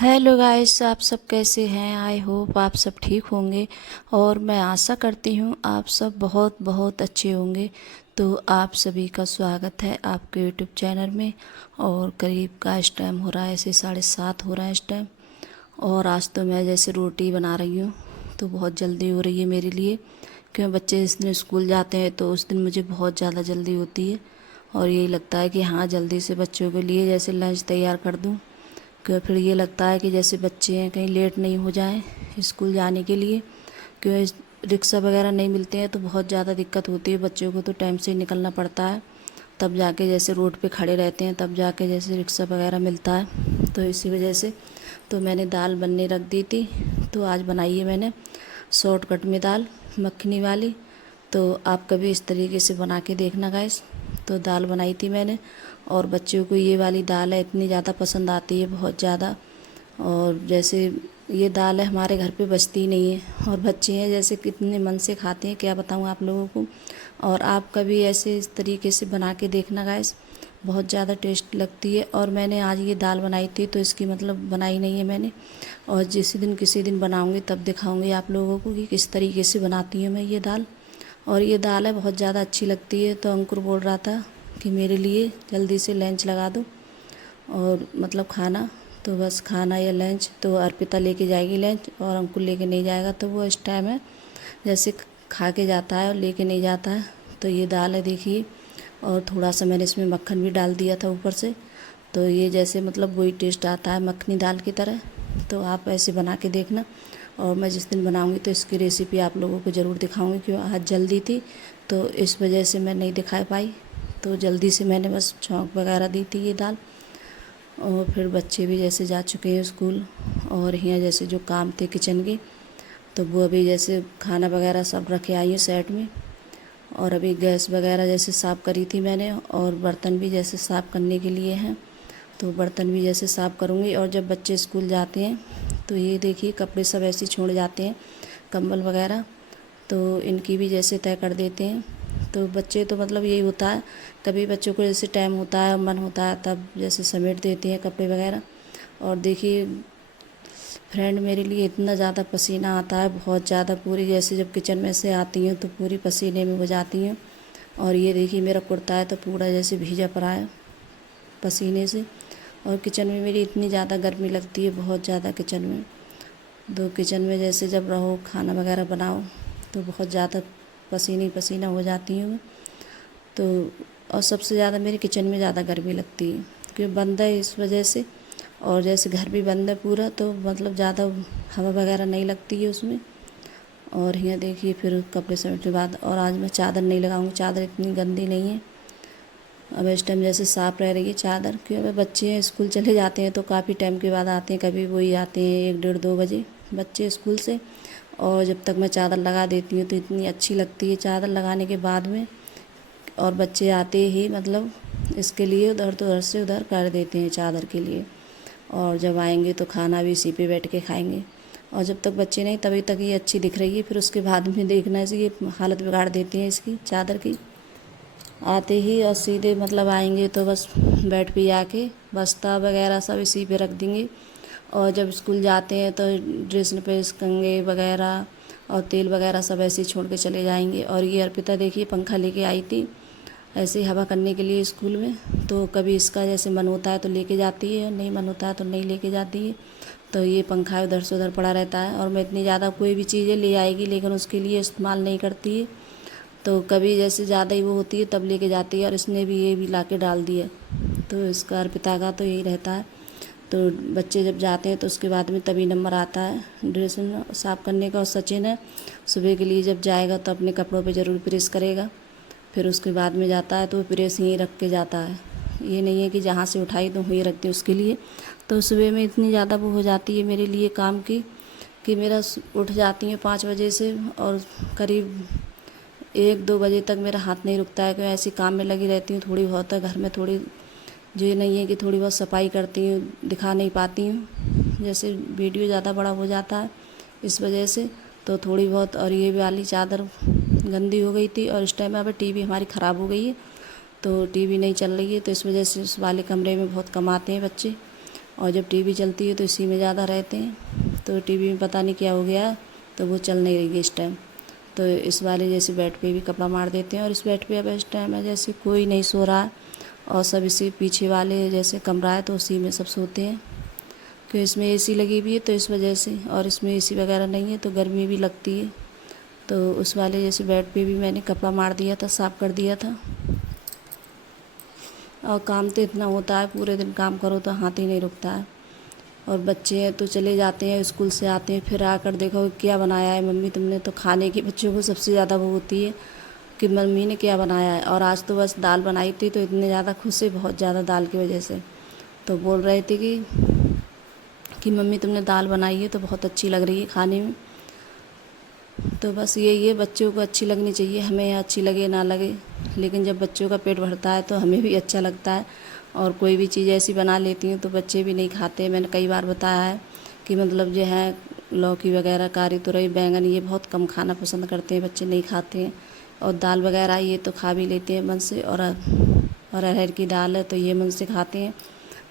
Hello guys, आप सब कैसे हैं। आई होप आप सब ठीक होंगे और मैं आशा करती हूँ आप सब बहुत बहुत अच्छे होंगे। तो आप सभी का स्वागत है आपके यूट्यूब चैनल में। और करीब का इस टाइम हो रहा है, ऐसे 7:30 हो रहा है इस टाइम। और आज तो मैं जैसे रोटी बना रही हूँ, तो बहुत जल्दी हो रही है मेरे लिए, क्योंकि बच्चे इस दिन स्कूल जाते हैं तो उस दिन मुझे बहुत ज़्यादा जल्दी होती है। और यही लगता है कि हाँ, जल्दी से बच्चों के लिए जैसे लंच तैयार कर दूँ, क्यों फिर ये लगता है कि जैसे बच्चे हैं कहीं लेट नहीं हो जाएं स्कूल जाने के लिए। क्यों रिक्शा वगैरह नहीं मिलते हैं तो बहुत ज़्यादा दिक्कत होती है बच्चों को, तो टाइम से ही निकलना पड़ता है। तब जाके जैसे रोड पे खड़े रहते हैं, तब जाके जैसे रिक्शा वगैरह मिलता है। तो इसी वजह से तो मैंने दाल बनने रख दी थी। तो आज बनाई है मैंने शॉर्टकट में दाल मखनी वाली। तो आप कभी इस तरीके से बना के देखना गाइस। तो दाल बनाई थी मैंने, और बच्चों को ये वाली दाल है इतनी ज़्यादा पसंद आती है, बहुत ज़्यादा। और जैसे ये दाल है हमारे घर पे बचती नहीं है, और बच्चे हैं जैसे कितने मन से खाते हैं, क्या बताऊँ आप लोगों को। और आप कभी ऐसे इस तरीके से बना के देखना गाइस, बहुत ज़्यादा टेस्ट लगती है। और मैंने आज ये दाल बनाई थी, तो इसकी मतलब बनाई नहीं है मैंने, और जिस दिन किसी दिन बनाऊंगी तब दिखाऊंगी आप लोगों को कि किस तरीके से बनाती हूँ मैं ये दाल। और ये दाल है बहुत ज़्यादा अच्छी लगती है। तो अंकुर बोल रहा था कि मेरे लिए जल्दी से लंच लगा दो, और मतलब खाना। तो बस खाना या लंच तो अर्पिता लेके जाएगी लंच, और अंकुर लेके नहीं जाएगा, तो वो इस टाइम है जैसे खा के जाता है और लेके नहीं जाता है। तो ये दाल है देखिए, और थोड़ा सा मैंने इसमें मक्खन भी डाल दिया था ऊपर से। तो ये जैसे मतलब वही टेस्ट आता है मखनी दाल की तरह। तो आप ऐसे बना के देखना, और मैं जिस दिन बनाऊंगी तो इसकी रेसिपी आप लोगों को ज़रूर दिखाऊंगी, क्योंकि आज जल्दी थी तो इस वजह से मैं नहीं दिखा पाई। तो जल्दी से मैंने बस छौंक वगैरह दी थी ये दाल। और फिर बच्चे भी जैसे जा चुके हैं स्कूल, और यहाँ जैसे जो काम थे किचन के, तो वो अभी जैसे खाना वगैरह सब रखे आई है सेट में। और अभी गैस वगैरह जैसे साफ़ करी थी मैंने, और बर्तन भी जैसे साफ़ करने के लिए हैं। तो बर्तन भी जैसे साफ़ करूँगी। और जब बच्चे स्कूल जाते हैं तो ये देखिए कपड़े सब ऐसे छोड़ जाते हैं, कंबल वगैरह, तो इनकी भी जैसे तय कर देते हैं। तो बच्चे तो मतलब यही होता है, कभी बच्चों को जैसे टाइम होता है मन होता है तब जैसे समेट देते हैं कपड़े वगैरह। और देखिए फ्रेंड, मेरे लिए इतना ज़्यादा पसीना आता है, बहुत ज़्यादा, पूरी जैसे जब किचन में से आती हूँ तो पूरी पसीने में हो जाती हूँ। और ये देखिए मेरा कुर्ता है तो पूरा जैसे भीजा पड़ा है पसीने से। और किचन में मेरी इतनी ज़्यादा गर्मी लगती है, बहुत ज़्यादा किचन में। तो किचन में जैसे जब रहो खाना वगैरह बनाओ तो बहुत ज़्यादा पसीने ही पसीना हो जाती हूँ मैं। तो और सबसे ज़्यादा मेरे किचन में ज़्यादा गर्मी लगती है, क्योंकि बंद है इस वजह से। और जैसे घर भी बंद है पूरा, तो मतलब ज़्यादा हवा वगैरह नहीं लगती है उसमें। और यहाँ देखिए फिर कपड़े समेटने के बाद, और आज मैं चादर नहीं लगाऊंगी, चादर इतनी गंदी नहीं है। अब इस टाइम जैसे साफ़ रह रही है चादर, क्योंकि अब बच्चे स्कूल चले जाते हैं तो काफ़ी टाइम के बाद आते हैं, कभी वही आते हैं 1 डेढ़ 2 बजे बच्चे स्कूल से। और जब तक मैं चादर लगा देती हूँ तो इतनी अच्छी लगती है चादर लगाने के बाद में। और बच्चे आते ही मतलब इसके लिए उधर तो उधर से उधर कर देते हैं चादर के लिए। और जब आएंगे तो खाना भी इसी पे बैठ के खाएंगे। और जब तक बच्चे नहीं तभी तक ये अच्छी दिख रही है, फिर उसके बाद में देखना है ये हालत बिगाड़ देते हैं इसकी चादर की। आते ही और सीधे मतलब आएंगे तो बस बेड पे आके बस्ता वगैरह सब इसी पे रख देंगे। और जब स्कूल जाते हैं तो ड्रेस पे कंघे वगैरह और तेल वगैरह सब ऐसे ही छोड़ के चले जाएंगे। और ये अर्पिता देखिए पंखा लेके आई थी ऐसे ही हवा करने के लिए स्कूल में। तो कभी इसका जैसे मन होता है तो लेके जाती है, नहीं मन होता है तो नहीं लेके जाती है। तो ये पंखा उधर से उधर पड़ा रहता है, और मैं इतनी ज़्यादा कोई भी चीज़ें ले आएगी लेकिन उसके लिए इस्तेमाल नहीं करती है। तो कभी जैसे ज़्यादा ही वो होती है तब लेके जाती है, और इसने भी ये भी ला के डाल दिया। तो इसका अर्पिता का तो यही रहता है। तो बच्चे जब जाते हैं तो उसके बाद में तभी नंबर आता है ड्रेस साफ़ करने का। और सचिन है, सुबह के लिए जब जाएगा तो अपने कपड़ों पे ज़रूर प्रेस करेगा, फिर उसके बाद में जाता है तो प्रेस यहीं रख के जाता है। ये नहीं है कि जहाँ से उठाई तो वहीं रख दी उसके लिए। तो सुबह में इतनी ज़्यादा वो हो जाती है मेरे लिए काम की, कि मेरा उठ जाती है 5 बजे से, और करीब 1 2 बजे तक मेरा हाथ नहीं रुकता है, क्योंकि ऐसी काम में लगी रहती हूँ। थोड़ी बहुत है घर में, थोड़ी जो ये नहीं है कि थोड़ी बहुत सफाई करती हूँ, दिखा नहीं पाती हूँ, जैसे वीडियो ज़्यादा बड़ा हो जाता है इस वजह से। तो थोड़ी बहुत। और ये वाली चादर गंदी हो गई थी, और इस टाइम अब टीवी हमारी ख़राब हो गई है तो टीवी नहीं चल रही है, तो इस वजह से उस वाले कमरे में बहुत कम आते हैं बच्चे। और जब टीवी चलती है तो इसी में ज़्यादा रहते हैं। तो टीवी में पता नहीं क्या हो गया, तो वो चल नहीं रही है इस टाइम। तो इस वाले जैसे बेड पे भी कपड़ा मार देते हैं। और इस बेड पे अब इस टाइम है जैसे कोई नहीं सो रहा है, और सब इसी पीछे वाले जैसे कमरा है तो उसी में सब सोते हैं, क्योंकि इसमें एसी लगी हुई है तो इस वजह से। और इसमें एसी वगैरह नहीं है तो गर्मी भी लगती है। तो उस वाले जैसे बेड पे भी मैंने कपड़ा मार दिया था, साफ़ कर दिया था। और काम तो इतना होता है, पूरे दिन काम करो तो हाथ ही नहीं रुकता है। और बच्चे हैं तो चले जाते हैं, स्कूल से आते हैं, फिर आकर देखो क्या बनाया है मम्मी तुमने। तो खाने की बच्चों को सबसे ज़्यादा वो होती है कि मम्मी ने क्या बनाया है। और आज तो बस दाल बनाई थी, तो इतने ज़्यादा खुश है, बहुत ज़्यादा दाल की वजह से। तो बोल रहे थे कि मम्मी तुमने दाल बनाई है तो बहुत अच्छी लग रही है खाने में। तो बस यही है, बच्चों को अच्छी लगनी चाहिए, हमें अच्छी लगे ना लगे, लेकिन जब बच्चों का पेट भरता है तो हमें भी अच्छा लगता है। और कोई भी चीज़ ऐसी बना लेती हूँ तो बच्चे भी नहीं खाते। मैंने कई बार बताया है कि मतलब जो है लौकी वगैरह, कारी तुरई, बैंगन, ये बहुत कम खाना पसंद करते हैं, बच्चे नहीं खाते हैं। और दाल वगैरह ये तो खा भी लेते हैं मन से। और अरहर की दाल है तो ये मन से खाते हैं।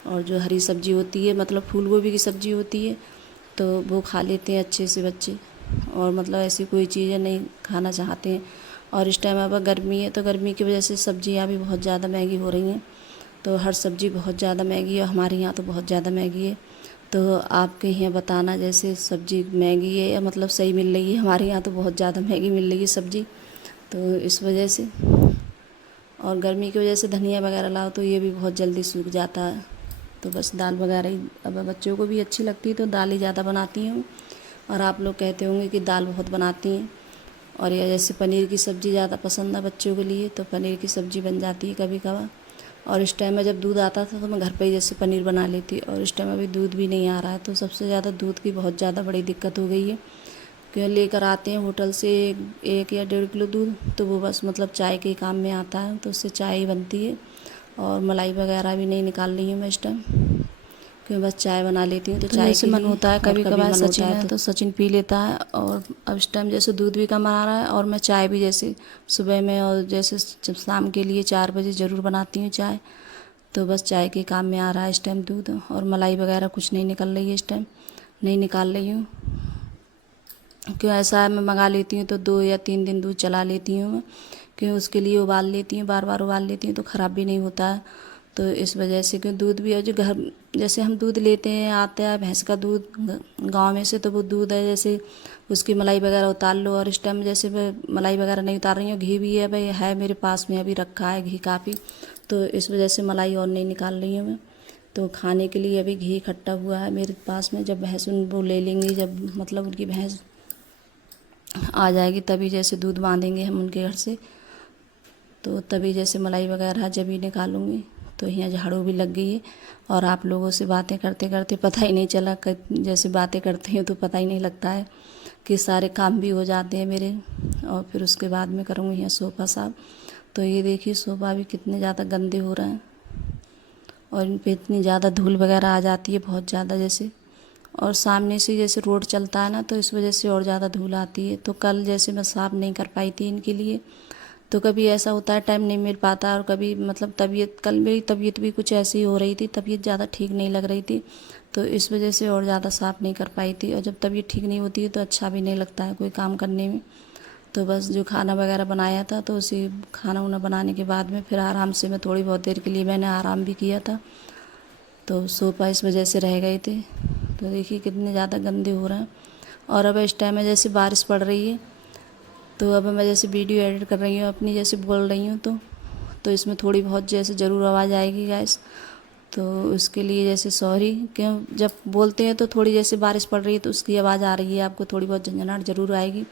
और जो हरी सब्जी होती है, मतलब फूल गोभी की सब्जी होती है, तो वो खा लेते हैं अच्छे से बच्चे। और मतलब ऐसी कोई चीज़ें नहीं खाना चाहते हैं। और इस टाइम अब गर्मी है तो गर्मी की वजह से सब्जियां भी बहुत ज़्यादा महंगी हो रही हैं। तो हर सब्ज़ी बहुत ज़्यादा महंगी है, हमारे यहाँ तो बहुत ज़्यादा महंगी है। तो आपके यहाँ बताना जैसे सब्ज़ी महंगी है या मतलब सही मिल रही है। हमारे यहाँ तो बहुत ज़्यादा महंगी मिल रही है सब्ज़ी, तो इस वजह से। और गर्मी की वजह से धनिया वगैरह लाओ तो ये भी बहुत जल्दी सूख जाता है। तो बस दाल वगैरह ही अब बच्चों को भी अच्छी लगती है तो दाल ही ज़्यादा बनाती हूँ। और आप लोग कहते होंगे कि दाल बहुत बनाती हैं। और या जैसे पनीर की सब्ज़ी ज़्यादा पसंद है बच्चों के लिए, तो पनीर की सब्ज़ी बन जाती है कभी कभार। और इस टाइम में जब दूध आता था तो मैं घर पे ही जैसे पनीर बना लेती। और इस टाइम अभी दूध भी नहीं आ रहा है, तो सबसे ज़्यादा दूध की बहुत ज़्यादा बड़ी दिक्कत हो गई है। क्यों लेकर आते हैं होटल से 1 या 1.5 किलो दूध, तो वो बस मतलब चाय के काम में आता है, तो उससे चाय ही बनती है। और मलाई वगैरह भी नहीं निकाल रही हूँ मैं इस टाइम, क्यों बस चाय बना लेती हूँ। तो चाय जैसे के मन लिए होता है और कभी कभी कभार मन होता सचिन है है तो सचिन पी लेता है। और अब इस टाइम जैसे दूध भी कम आ रहा है, और मैं चाय भी जैसे सुबह में और जैसे जब शाम के लिए 4 बजे ज़रूर बनाती हूँ चाय। तो बस चाय के काम में आ रहा है इस टाइम दूध। और मलाई वगैरह कुछ नहीं निकल रही है इस टाइम, नहीं निकाल रही हूँ। क्यों ऐसा है, मैं मंगा लेती हूँ तो 2 या 3 दिन दूध चला लेती हूँ मैं, क्यों उसके लिए उबाल लेती हूँ, बार बार उबाल लेती हूँ तो ख़राब भी नहीं होता है। तो इस वजह से क्यों दूध भी है जो घर जैसे हम दूध लेते हैं, आता है भैंस का दूध गांव में से, तो वो दूध है जैसे उसकी मलाई वगैरह उतार लो। और इस टाइम जैसे मैं मलाई वगैरह नहीं उतार रही हूँ, घी भी है भाई है मेरे पास में, अभी रखा है घी काफ़ी, तो इस वजह से मलाई और नहीं निकाल रही हूँ मैं। तो खाने के लिए अभी घी इकट्ठा हुआ है मेरे पास में, जब भैंस वो ले लेंगी, जब मतलब उनकी भैंस आ जाएगी तभी जैसे दूध बांधेंगे हम उनके घर से, तो तभी जैसे मलाई वगैरह जब ही निकालूंगी। तो यहाँ झाड़ू भी लग गई है। और आप लोगों से बातें करते करते पता ही नहीं चला, जैसे बातें करते हैं तो पता ही नहीं लगता है कि सारे काम भी हो जाते हैं मेरे। और फिर उसके बाद में करूँगी यहाँ सोफ़ा साफ। तो ये देखिए सोफ़ा भी कितने ज़्यादा गंदे हो रहे हैं, और इन पे इतनी ज़्यादा धूल वगैरह आ जाती है बहुत ज़्यादा जैसे। और सामने से जैसे रोड चलता है ना, तो इस वजह से और ज़्यादा धूल आती है। तो कल जैसे मैं साफ़ नहीं कर पाई थी इनके लिए, तो कभी ऐसा होता है टाइम नहीं मिल पाता, और कभी मतलब तबीयत, कल मेरी तबीयत भी कुछ ऐसी हो रही थी, तबीयत ज़्यादा ठीक नहीं लग रही थी, तो इस वजह से और ज़्यादा साफ़ नहीं कर पाई थी। और जब तबीयत ठीक नहीं होती है तो अच्छा भी नहीं लगता है कोई काम करने में। तो बस जो खाना वगैरह बनाया था, तो उसी खाना वाना बनाने के बाद में फिर आराम से मैं थोड़ी बहुत देर के लिए मैंने आराम भी किया था। तो सोफ़ा इस वजह से रह गए थे। तो देखिए कितने ज़्यादा गंदे हो रहे हैं। और अब इस टाइम में जैसे बारिश पड़ रही है, तो अब मैं जैसे वीडियो एडिट कर रही हूँ अपनी, जैसे बोल रही हूँ, तो इसमें थोड़ी बहुत जैसे ज़रूर आवाज़ आएगी गैस, तो उसके लिए जैसे सॉरी। क्यों जब बोलते हैं तो थोड़ी जैसे बारिश पड़ रही है तो उसकी आवाज़ आ रही है, आपको थोड़ी बहुत झंझनाहट ज़रूर आएगी।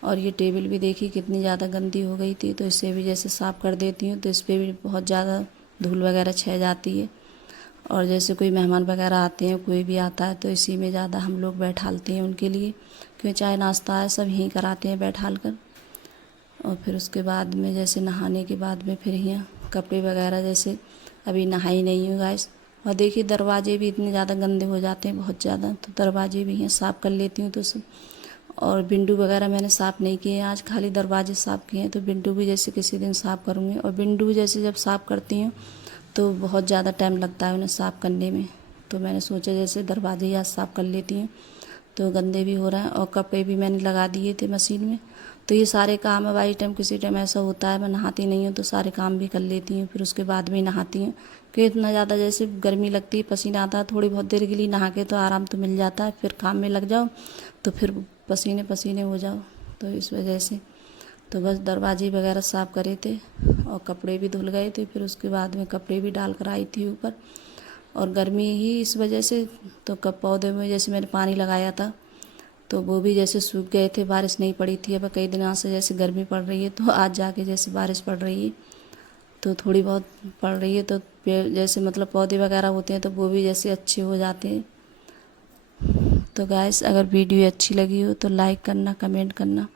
और ये टेबल भी देखिए कितनी ज़्यादा गंदी हो गई थी, तो इसे भी जैसे साफ़ कर देती हूँ, तो इस पर भी बहुत ज़्यादा धूल वगैरह छह जाती है। और जैसे कोई मेहमान वगैरह आते हैं, कोई भी आता है, तो इसी में ज़्यादा हम लोग बैठालते हैं उनके लिए, क्योंकि चाय नाश्ता है सब यहीं कराते हैं बैठाल कर। और फिर उसके बाद में जैसे नहाने के बाद में फिर यहाँ कपड़े वगैरह, जैसे अभी नहाई नहीं हूँ गाइस। और देखिए दरवाजे भी इतने ज़्यादा गंदे हो जाते हैं बहुत ज़्यादा, तो दरवाजे भी यहाँ साफ़ कर लेती हूँ तो सब। और विंडो वगैरह मैंने साफ़ नहीं किए हैं आज, खाली दरवाजे साफ़ किए हैं। तो विंडो भी जैसे किसी दिन साफ़ करूँगी। और विंडो जैसे जब साफ़ करती हूँ तो बहुत ज़्यादा टाइम लगता है उन्हें साफ़ करने में, तो मैंने सोचा जैसे दरवाजे ही आज साफ़ कर लेती हूँ, तो गंदे भी हो रहे हैं और कपड़े भी मैंने लगा दिए थे मशीन में। तो ये सारे काम अब आई टाइम किसी टाइम ऐसा होता है मैं नहाती नहीं हूँ तो सारे काम भी कर लेती हूँ, फिर उसके बाद भी नहाती हूँ। क्योंकि इतना ज़्यादा जैसे गर्मी लगती है, पसीना आता है, थोड़ी बहुत देर के लिए नहा के तो आराम तो मिल जाता है, फिर काम में लग जाओ तो फिर पसीने पसीने हो जाओ। तो इस वजह से तो बस दरवाजे वगैरह साफ़ करे थे और कपड़े भी धुल गए थे, फिर उसके बाद में कपड़े भी डाल कर आई थी ऊपर। और गर्मी ही इस वजह से तो कब पौधे में जैसे मैंने पानी लगाया था तो वो भी जैसे सूख गए थे, बारिश नहीं पड़ी थी। अब कई दिनों से जैसे गर्मी पड़ रही है तो आज जाके जैसे बारिश पड़ रही है, तो थोड़ी बहुत पड़ रही है तो पेड़ जैसे मतलब पौधे वगैरह होते हैं तो वो भी जैसे अच्छे हो जाते हैं। तो गाइस अगर वीडियो अच्छी लगी हो तो लाइक करना, कमेंट करना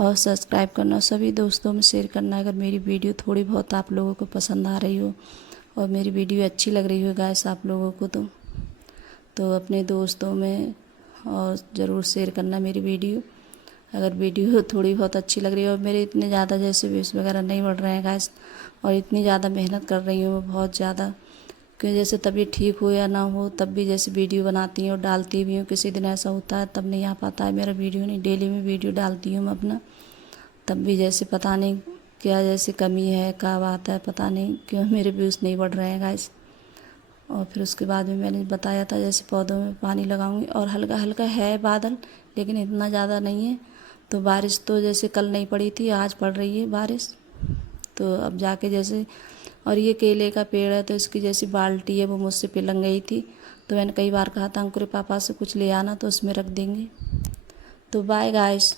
और सब्सक्राइब करना और सभी दोस्तों में शेयर करना। अगर मेरी वीडियो थोड़ी बहुत आप लोगों को पसंद आ रही हो और मेरी वीडियो अच्छी लग रही हो गाइस आप लोगों को तो अपने दोस्तों में और ज़रूर शेयर करना मेरी वीडियो। अगर वीडियो थोड़ी बहुत अच्छी लग रही है और मेरे इतने ज़्यादा जैसे व्यूज़ वगैरह नहीं बढ़ रहे हैं गाइस, और इतनी ज़्यादा मेहनत कर रही हूँ मैं बहुत ज़्यादा, क्योंकि जैसे तबीयत ठीक हो या ना हो तब भी जैसे वीडियो बनाती हूँ और डालती भी हूँ। किसी दिन ऐसा होता है तब नहीं आ पाता है मेरा वीडियो, नहीं डेली में वीडियो डालती हूँ मैं अपना, तब भी जैसे पता नहीं क्या जैसे कमी है, क्या बात है, पता नहीं क्यों मेरे व्यूज़ नहीं बढ़ रहे हैं गाइस। और फिर उसके बाद में मैंने बताया था जैसे पौधों में पानी लगाऊंगी और हल्का हल्का है बादल, लेकिन इतना ज़्यादा नहीं है। तो बारिश तो जैसे कल नहीं पड़ी थी, आज पड़ रही है बारिश। तो अब जाके जैसे और ये केले का पेड़ है तो इसकी जैसी बाल्टी है वो मुझसे पिलंग गई थी, तो मैंने कई बार कहा था अंकुर पापा से कुछ ले आना तो उसमें रख देंगे। तो बाय गाइस।